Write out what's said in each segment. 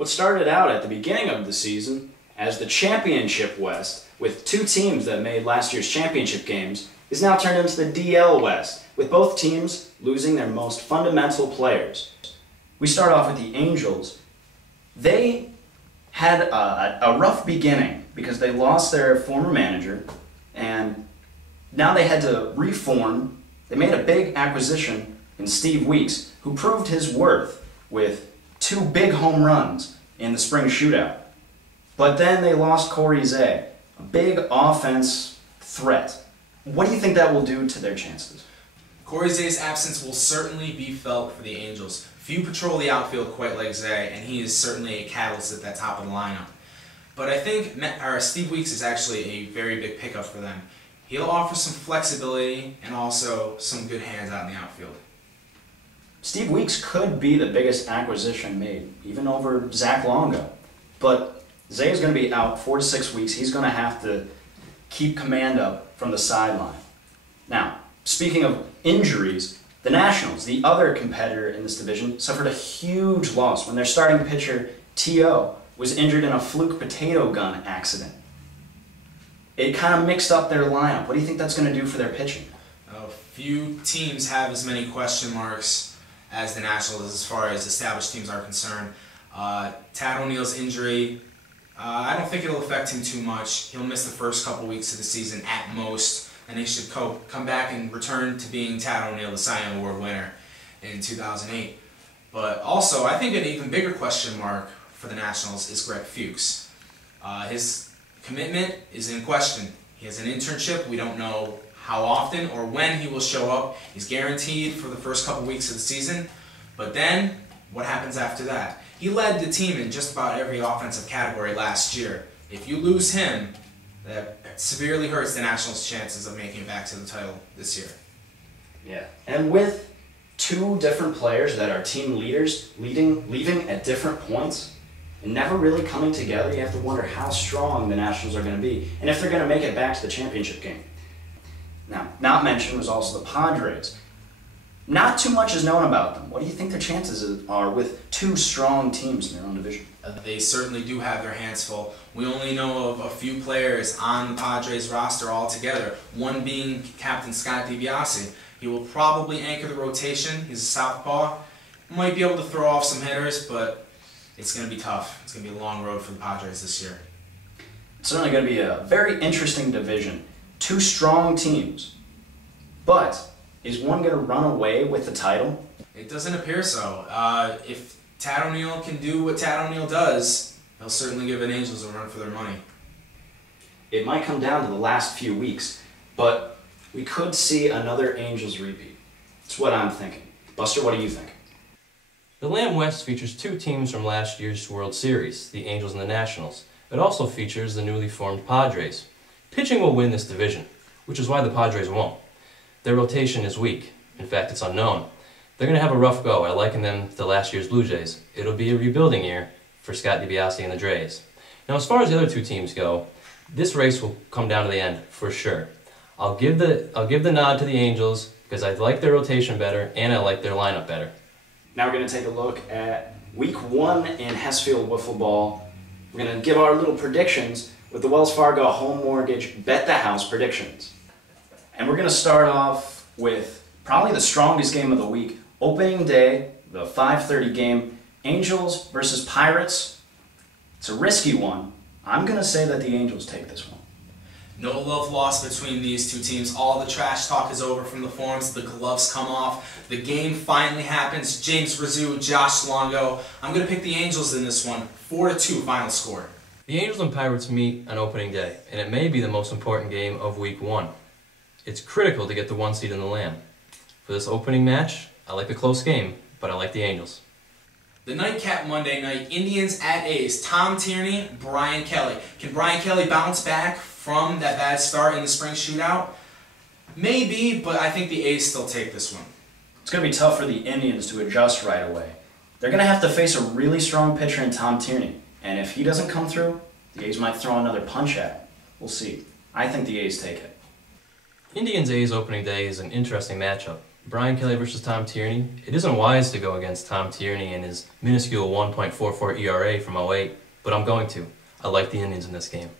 What started out at the beginning of the season as the Championship West, with two teams that made last year's championship games, is now turned into the DL West, with both teams losing their most fundamental players. We start off with the Angels. They had a rough beginning because they lost their former manager, and now they had to reform. They made a big acquisition in Steve Weeks, who proved his worth with 2 big home runs in the spring shootout. But then they lost Corey Zay, a big offense threat. What do you think that will do to their chances? Corey Zay's absence will certainly be felt for the Angels. Few patrol the outfield quite like Zay, and he is certainly a catalyst at that top of the lineup. But I think Steve Weeks is actually a very big pickup for them. He'll offer some flexibility and also some good hands out in the outfield. Steve Weeks could be the biggest acquisition made, even over Zach Longo. But Zay is going to be out 4 to 6 weeks. He's going to have to keep command up from the sideline. Now, speaking of injuries, the Nationals, the other competitor in this division, suffered a huge loss when their starting pitcher, T.O., was injured in a fluke potato gun accident. It kind of mixed up their lineup. What do you think that's going to do for their pitching? Few teams have as many question marks as the Nationals as far as established teams are concerned. Tad O'Neill's injury, I don't think it'll affect him too much. He'll miss the first couple weeks of the season at most, and he should come back and return to being Tad O'Neill, the Cy Young Award winner in 2008. But also, I think an even bigger question mark for the Nationals is Greg Fuchs. His commitment is in question. He has an internship. We don't know how often or when he will show up. He's guaranteed for the first couple weeks of the season. But then, what happens after that? He led the team in just about every offensive category last year. If you lose him, that severely hurts the Nationals' chances of making it back to the title this year. Yeah, and with 2 different players that are team leaders leaving at different points and never really coming together, you have to wonder how strong the Nationals are going to be and if they're going to make it back to the championship game. Now, not mentioned was also the Padres. Not too much is known about them. What do you think their chances are with 2 strong teams in their own division? They certainly do have their hands full. We only know of a few players on the Padres roster altogether, one being Captain Scott DiBiase. He will probably anchor the rotation. He's a southpaw. Might be able to throw off some hitters, but it's going to be tough. It's going to be a long road for the Padres this year. It's certainly going to be a very interesting division. 2 strong teams. But is one going to run away with the title? It doesn't appear so. If Tad O'Neill can do what Tad O'Neill does, he'll certainly give the Angels a run for their money. It might come down to the last few weeks, but we could see another Angels repeat. That's what I'm thinking. Buster, what do you think? The Lamb West features 2 teams from last year's World Series, the Angels and the Nationals. It also features the newly formed Padres. Pitching will win this division, which is why the Padres won't. Their rotation is weak. In fact, it's unknown. They're going to have a rough go. I liken them to last year's Blue Jays. It'll be a rebuilding year for Scott DiBiase and the Drays. Now, as far as the other 2 teams go, this race will come down to the end for sure. I'll give the nod to the Angels because I like their rotation better and I like their lineup better. Now we're going to take a look at Week 1 in Hessfield Wiffleball. We're going to give our little predictions with the Wells Fargo Home Mortgage Bet the House predictions. And we're going to start off with probably the strongest game of the week. Opening day, the 5:30 game, Angels versus Pirates. It's a risky one. I'm going to say that the Angels take this one. No love lost between these 2 teams. All the trash talk is over from the forums. The gloves come off. The game finally happens. James Rizzo, Josh Longo. I'm going to pick the Angels in this one. 4-2 final score. The Angels and Pirates meet on opening day, and it may be the most important game of Week 1. It's critical to get the 1 seed in the Lamb. For this opening match, I like a close game, but I like the Angels. The nightcap Monday night, Indians at A's. Tom Tierney, Brian Kelly. Can Brian Kelly bounce back from that bad start in the spring shootout? Maybe, but I think the A's still take this one. It's going to be tough for the Indians to adjust right away. They're going to have to face a really strong pitcher in Tom Tierney. And if he doesn't come through, the A's might throw another punch at him. We'll see. I think the A's take it. Indians-A's opening day is an interesting matchup. Brian Kelly versus Tom Tierney. It isn't wise to go against Tom Tierney and his minuscule 1.44 ERA from '08, but I'm going to. I like the Indians in this game.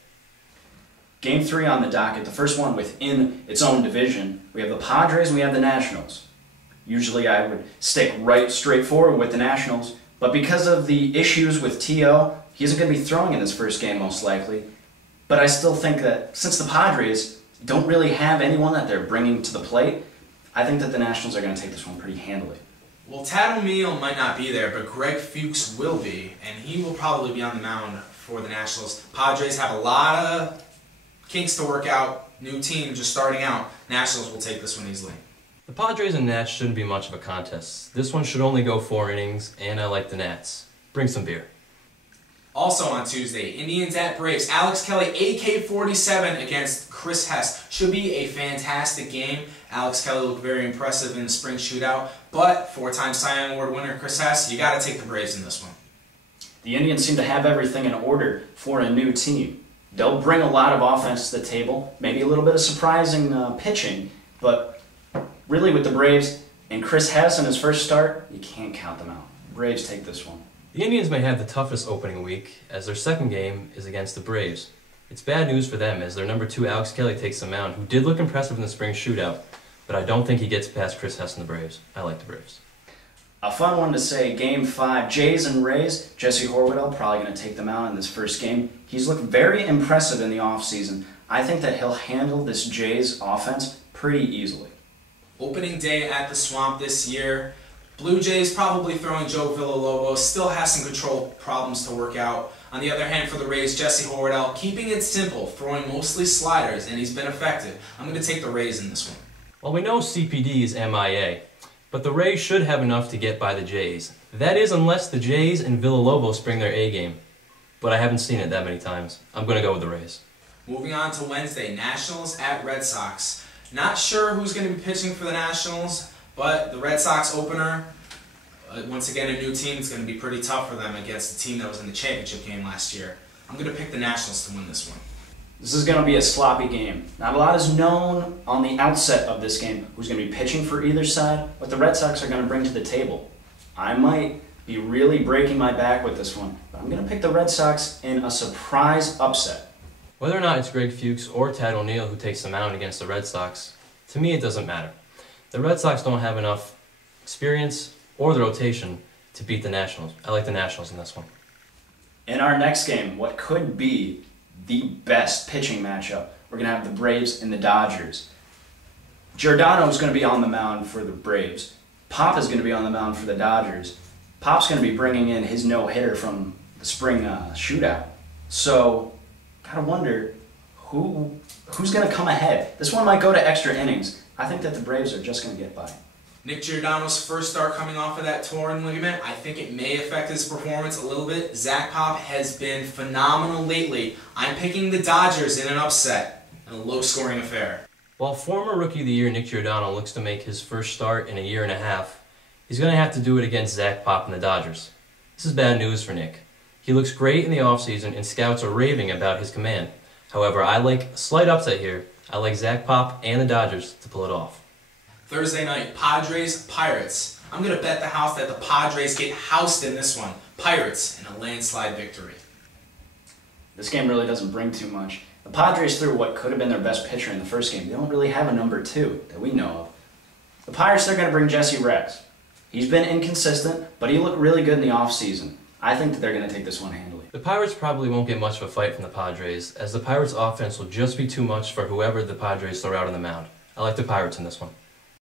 Game 3 on the docket, the first one within its own division. We have the Padres and we have the Nationals. Usually I would stick straight forward with the Nationals, but because of the issues with T.O., he isn't going to be throwing in this first game most likely. But I still think that since the Padres don't really have anyone that they're bringing to the plate, I think that the Nationals are going to take this one pretty handily. Well, Tad O'Neill might not be there, but Greg Fuchs will be, and he will probably be on the mound for the Nationals. Padres have a lot of kinks to work out. New team just starting out. Nationals will take this one easily. The Padres and Nats shouldn't be much of a contest. This one should only go 4 innings, and I like the Nats. Bring some beer. Also on Tuesday, Indians at Braves. Alex Kelly, AK-47 against Chris Hess. Should be a fantastic game. Alex Kelly looked very impressive in the spring shootout, but 4-time Cy Young Award winner Chris Hess, you got to take the Braves in this one. The Indians seem to have everything in order for a new team. They'll bring a lot of offense to the table, maybe a little bit of surprising pitching, but really with the Braves and Chris Hess in his first start, you can't count them out. Braves take this one. The Indians may have the toughest opening week, as their second game is against the Braves. It's bad news for them, as their number 2 Alex Kelly takes the mound, who did look impressive in the spring shootout, but I don't think he gets past Chris Hess and the Braves. I like the Braves. A fun one to say, Game 5, Jays and Rays. Jesse Horwedel probably going to take them out in this first game. He's looked very impressive in the offseason. I think that he'll handle this Jays offense pretty easily. Opening day at the Swamp this year. Blue Jays probably throwing Joe Villalobos, still has some control problems to work out. On the other hand, for the Rays, Jesse Horwedel, keeping it simple, throwing mostly sliders, and he's been effective. I'm going to take the Rays in this one. Well, we know CPD is MIA, but the Rays should have enough to get by the Jays. That is, unless the Jays and Villalobos bring their A game. But I haven't seen it that many times. I'm going to go with the Rays. Moving on to Wednesday, Nationals at Red Sox. Not sure who's going to be pitching for the Nationals, but the Red Sox opener, once again a new team, it's going to be pretty tough for them against the team that was in the championship game last year. I'm going to pick the Nationals to win this one. This is going to be a sloppy game. Not a lot is known on the outset of this game who's going to be pitching for either side, what the Red Sox are going to bring to the table. I might be really breaking my back with this one, but I'm going to pick the Red Sox in a surprise upset. Whether or not it's Greg Fuchs or Tad O'Neill who takes the mound against the Red Sox, to me it doesn't matter. The Red Sox don't have enough experience or the rotation to beat the Nationals. I like the Nationals in this one. In our next game, what could be the best pitching matchup, we're going to have the Braves and the Dodgers. Giordano is going to be on the mound for the Braves. Pop is going to be on the mound for the Dodgers. Pop's going to be bringing in his no-hitter from the spring shootout. So, gotta wonder who's going to come ahead. This one might go to extra innings. I think that the Braves are just going to get by. Nick Giordano's first start coming off of that torn ligament, I think it may affect his performance a little bit. Zach Pop has been phenomenal lately. I'm picking the Dodgers in an upset, in a low-scoring affair. While former Rookie of the Year Nick Giordano looks to make his first start in a year and a half, he's going to have to do it against Zach Pop and the Dodgers. This is bad news for Nick. He looks great in the offseason, and scouts are raving about his command. However, I like a slight upset here. I like Zach Pop and the Dodgers to pull it off. Thursday night, Padres, Pirates. I'm going to bet the house that the Padres get housed in this one. Pirates in a landslide victory. This game really doesn't bring too much. The Padres threw what could have been their best pitcher in the first game. They don't really have a number 2 that we know of. The Pirates, they're going to bring Jesse Rex. He's been inconsistent, but he looked really good in the offseason. I think that they're going to take this one handily. The Pirates probably won't get much of a fight from the Padres, as the Pirates' offense will just be too much for whoever the Padres throw out on the mound. I like the Pirates in this one.